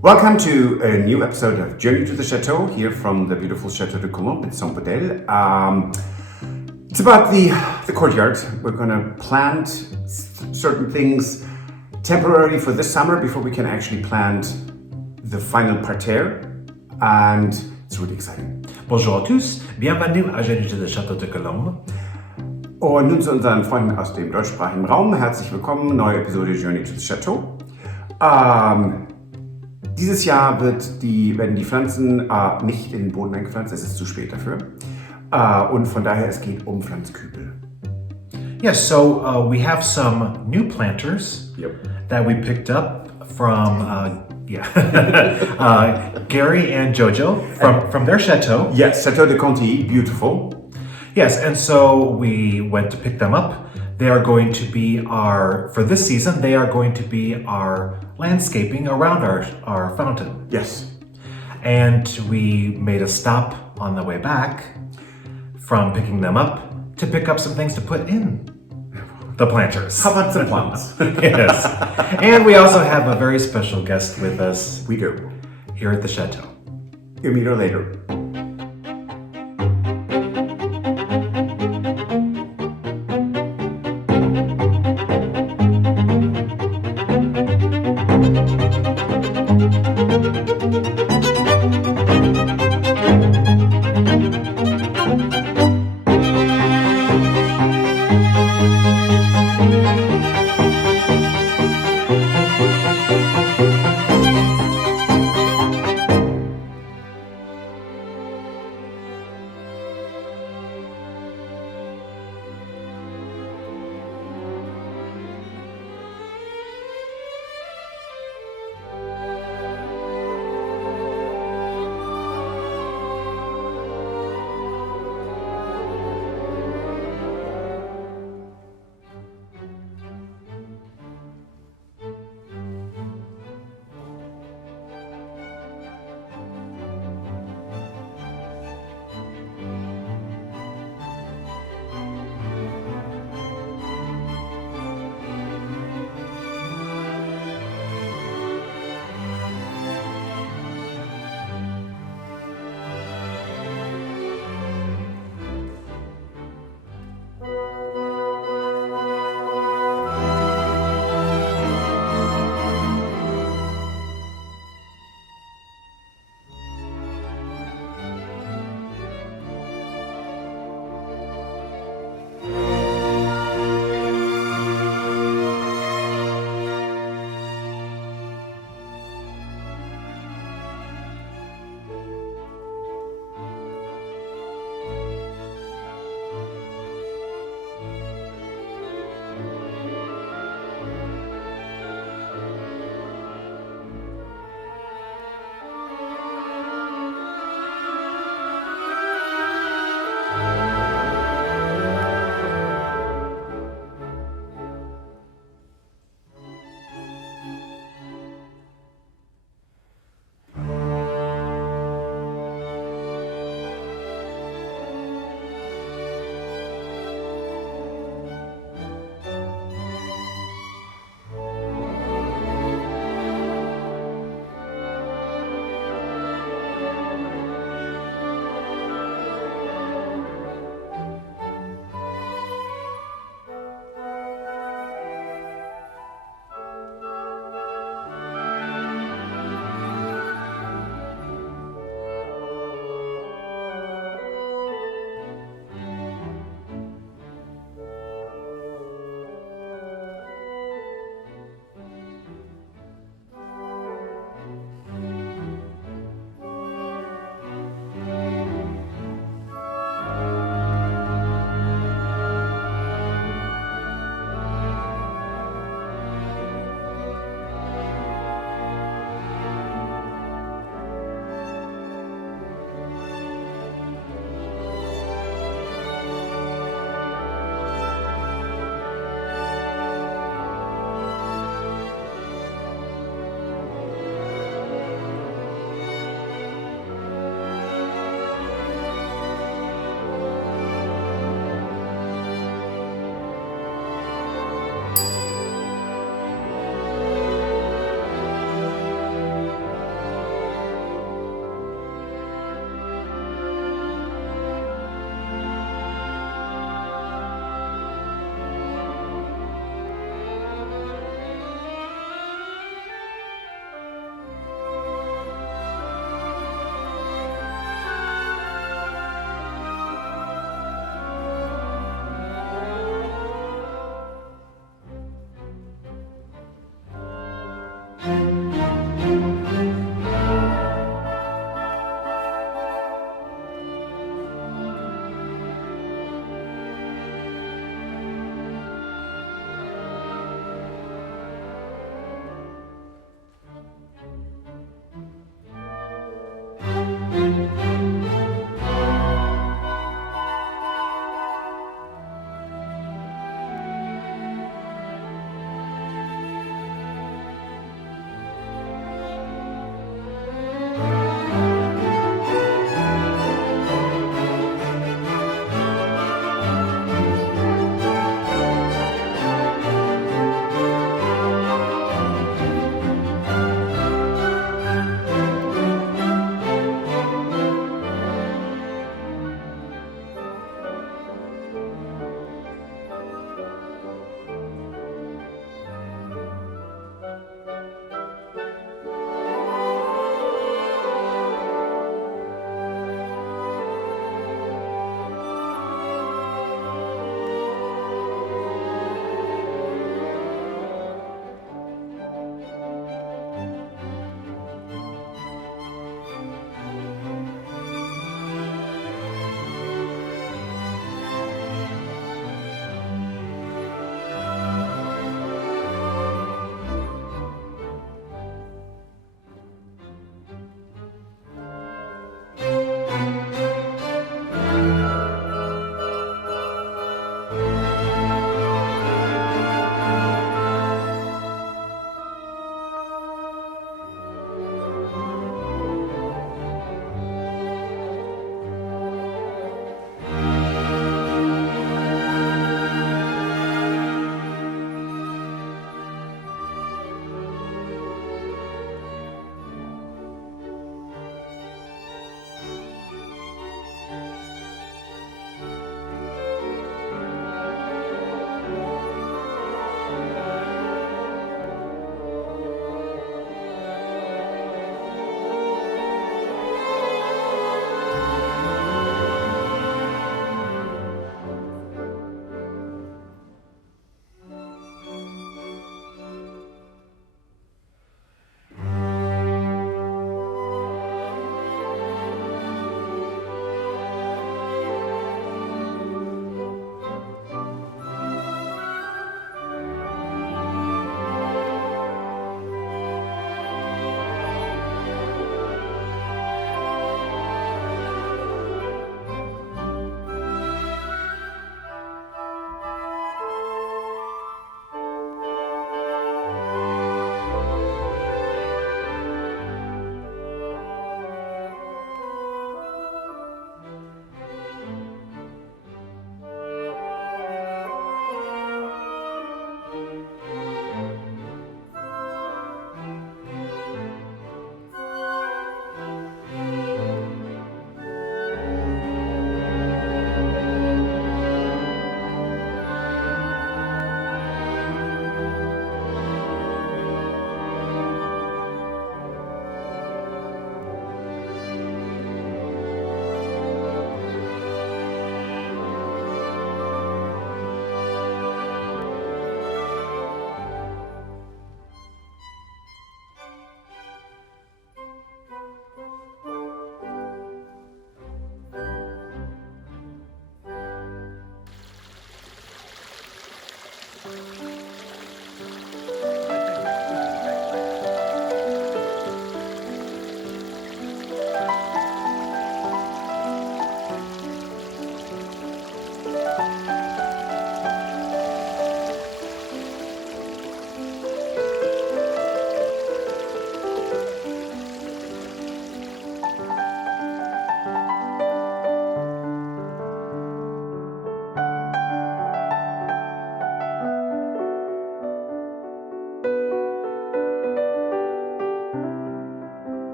Welcome to a new episode of Journey to the Chateau, here from the beautiful Chateau de Quantilly in Saint-Bodel. It's about the courtyard. We're going to plant certain things temporarily for this summer before we can actually plant the final parterre, and it's really exciting. Bonjour à tous, bienvenue à Journey to the Chateau de Quantilly. Und nun zu unseren Freunden aus dem deutschsprachigen Raum. Herzlich willkommen, neue Episode Journey to the Chateau. Dieses Jahr werden die Pflanzen nicht in den Boden eingepflanzt, es ist zu spät dafür. Und von daher, es geht um Pflanzkübel. Yes, so we have some new planters that we picked up from Gary and Jojo from their chateau. Yes, Chateau de Quantilly, beautiful. Yes, and so we went to pick them up. They are going to be for this season, they are going to be our landscaping around our fountain. Yes. And we made a stop on the way back from picking them up to pick up some things to put in the planters. How about some plants? Yes. And we also have a very special guest with us. We do. Here at the Chateau. You'll meet her later.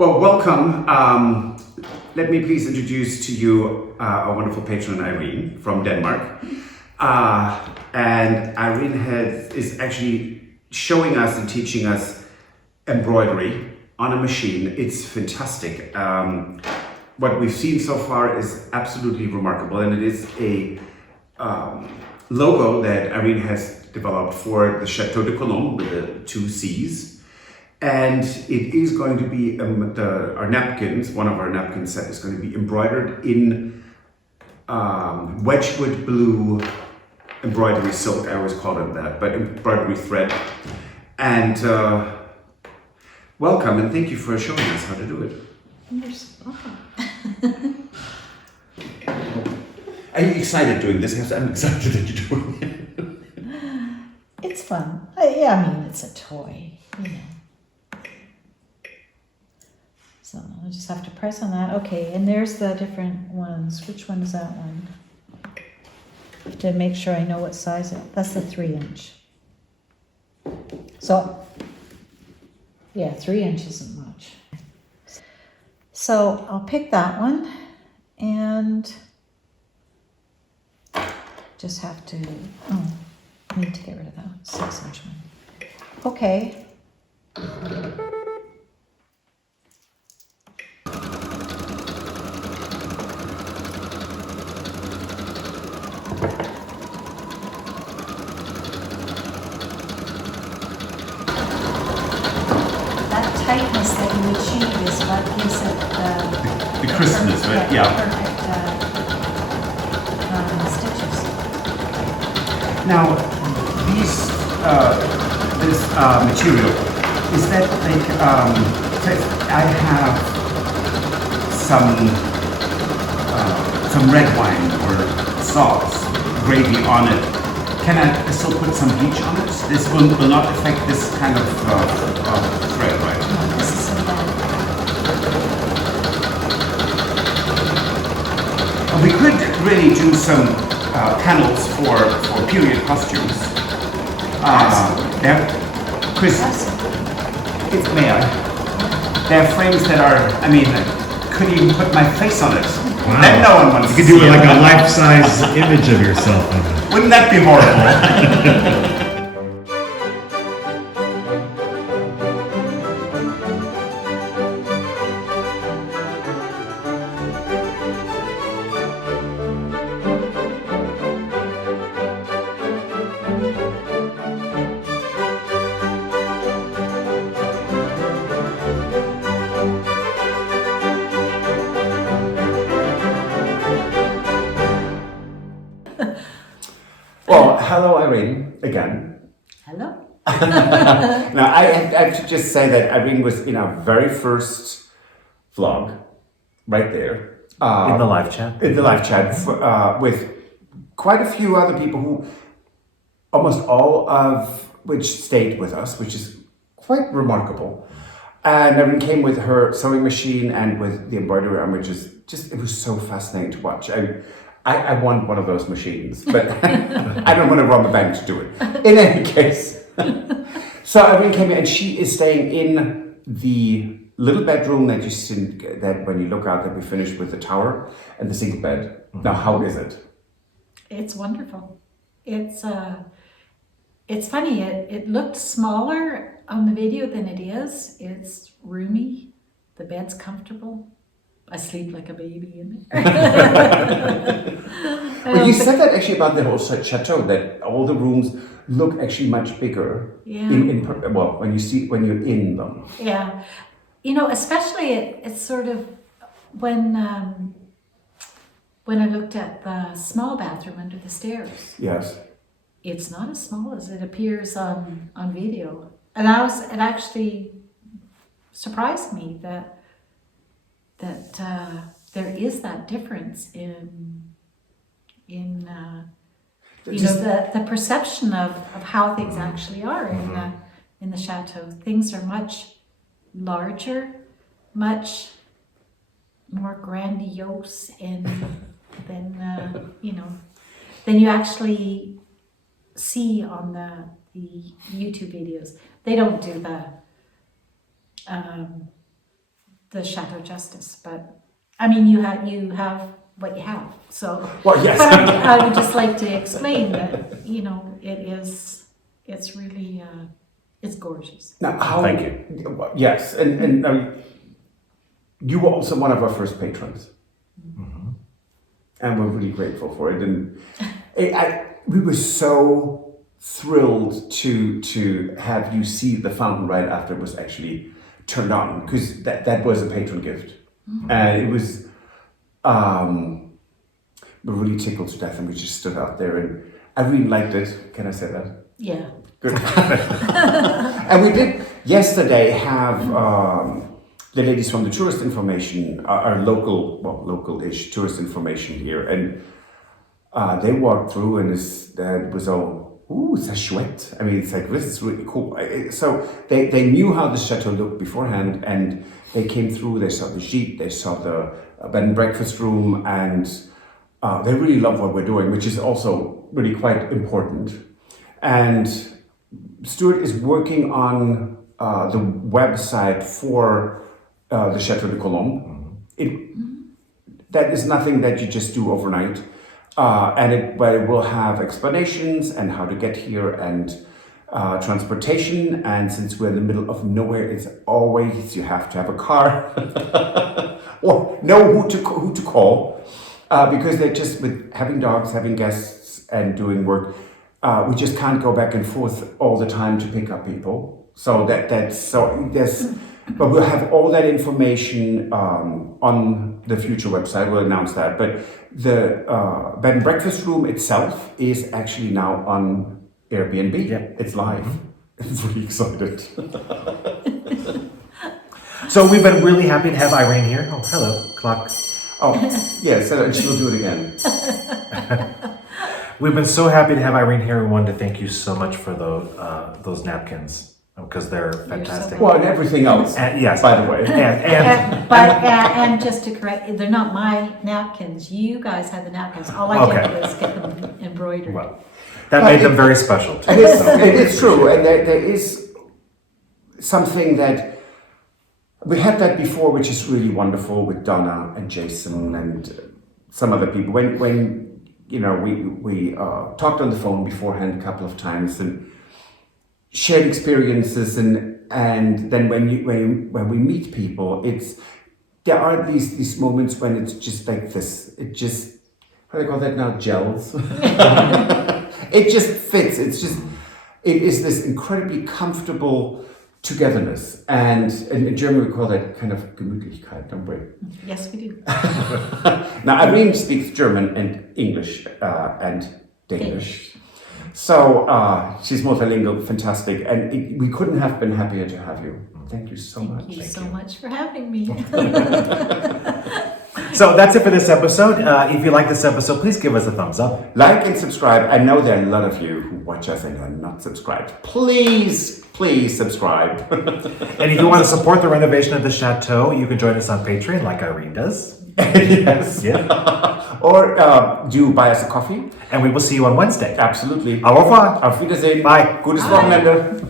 Well, welcome. Let me please introduce to you our wonderful patron Irene from Denmark. And Irene is actually showing us and teaching us embroidery on a machine. It's fantastic. What we've seen so far is absolutely remarkable, and it is a logo that Irene has developed for the Chateau de Quantilly with the 2 C's. And it is going to be our napkins, one of our napkin set is going to be embroidered in Wedgwood blue embroidery silk. I always call it that, but embroidery thread. And welcome, and thank you for showing us how to do it. You're so welcome. Are you excited doing this? I'm excited that you're doing it. It's fun. Yeah, I mean, it's a toy, you know. So I'll just have to press on that. Okay, and there's the different ones. Which one is that one? To make sure I know what size that's the 3-inch. So, yeah, 3 inch isn't much. So I'll pick that one and just have to, I need to get rid of that 6-inch one. Okay. Tightness that you achieve is what gives it The crispness, right? Yeah. Perfect stitches. Now, this material, is that like, I have some red wine or sauce, gravy on it. Can I still put some bleach on it? This will not affect this kind of thread, right? Not necessarily. We could really do some panels for period costumes. They're if may I? There are frames that are, I mean, I could even put my face on it. Wow. Then no one wants You to could see do it. like a life-size image of yourself on it. Wouldn't that be horrible? Well, hello Irene, again. Hello. Now, I have to just say that Irene was in our very first vlog, right there. In the live chat. In the live chat, with quite a few other people who, almost all of which stayed with us, which is quite remarkable. And Irene came with her sewing machine and with the embroidery arm, which is just, it was so fascinating to watch. I want one of those machines, but I don't want to rob a bank to do it. In any case. So Irene came in and she is staying in the little bedroom that you see, that when you look out that we finished with the tower and the single bed. Now, how is it? It's wonderful. It's funny. It looked smaller on the video than it is. It's roomy. The bed's comfortable. I sleep like a baby in it. Well, you said that actually about the whole chateau, that all the rooms look actually much bigger. Yeah. When you're in them. Yeah, you know, especially it's sort of when I looked at the small bathroom under the stairs. Yes. It's not as small as it appears on video, and it actually surprised me that there is that difference in the perception of how things actually are in the chateau. Things are much larger, much more grandiose, and than you actually see on the YouTube videos. They don't do the Chateau Justice, but I mean, you have what you have. So, Well, yes. but I would just like to explain that, you know, it's really, it's gorgeous. Now, how, Thank you. Yes, and you were also one of our first patrons. And we're really grateful for it. And we were so thrilled to have you see the fountain right after it was actually turned on, because that was a patron gift. And it was, we were really tickled to death, and we just stood out there, and I really liked it. Can I say that? Yeah. Good. And we did yesterday have the ladies from the tourist information, our local-ish tourist information here, and they walked through, and it was all, ooh, c'est chouette. I mean, it's like, this is really cool. So they knew how the chateau looked beforehand, and they came through, they saw the gîtes, they saw the bed and breakfast room, and they really love what we're doing, which is also really quite important. And Stuart is working on the website for the Chateau de Quantilly. That is nothing that you just do overnight. But it will have explanations and how to get here and transportation. And since we're in the middle of nowhere, it's always, you have to have a car or know who to call, because they're just, with having dogs, having guests and doing work, we just can't go back and forth all the time to pick up people. So but we'll have all that information on the future website. We'll announce that. But the bed and breakfast room itself is actually now on Airbnb. Yeah. It's live. I'm really excited. So we've been really happy to have Irene here. Oh, hello, clock. Oh, yes, and she'll do it again. We've been so happy to have Irene here. We wanted to thank you so much for those napkins, because they're fantastic. Well, and everything else. Yes. By the way. And just to correct, they're not my napkins. You guys had the napkins. All I did was get them embroidered. Well, that made them very special too. It is true, and there is something that we had that before, which is really wonderful with Donna and Jason and some other people. When you know, we talked on the phone beforehand a couple of times and shared experiences, and then when we meet people, there are these moments when it's just like this. It just, how do they call that now? Gels. It just fits. It is this incredibly comfortable togetherness, and in German we call that kind of Gemütlichkeit, don't we? Yes, we do. Now Irene speaks German and English and Danish. So she's multilingual, fantastic, and we couldn't have been happier to have you. Thank you so much. Thank you so much for having me. So that's it for this episode. If you like this episode, please give us a thumbs up. Like and subscribe. I know there are a lot of you who watch us and are not subscribed. Please subscribe. And if you want to support the renovation of the Chateau, you can join us on Patreon like Irene does. Yes. Yeah. Or do buy us a coffee. And we will see you on Wednesday. Absolutely. Au revoir. Auf Wiedersehen. Bye. Gutes Wochenende.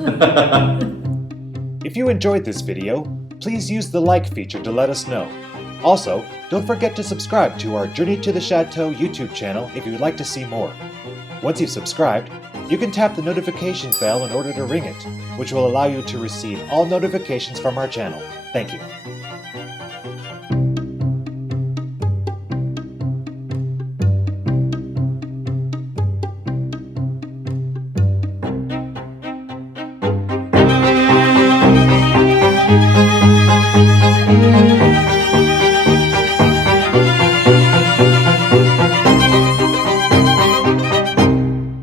If you enjoyed this video, please use the like feature to let us know. Also, don't forget to subscribe to our Journey to the Chateau YouTube channel if you would like to see more. Once you've subscribed, you can tap the notification bell in order to ring it, which will allow you to receive all notifications from our channel. Thank you.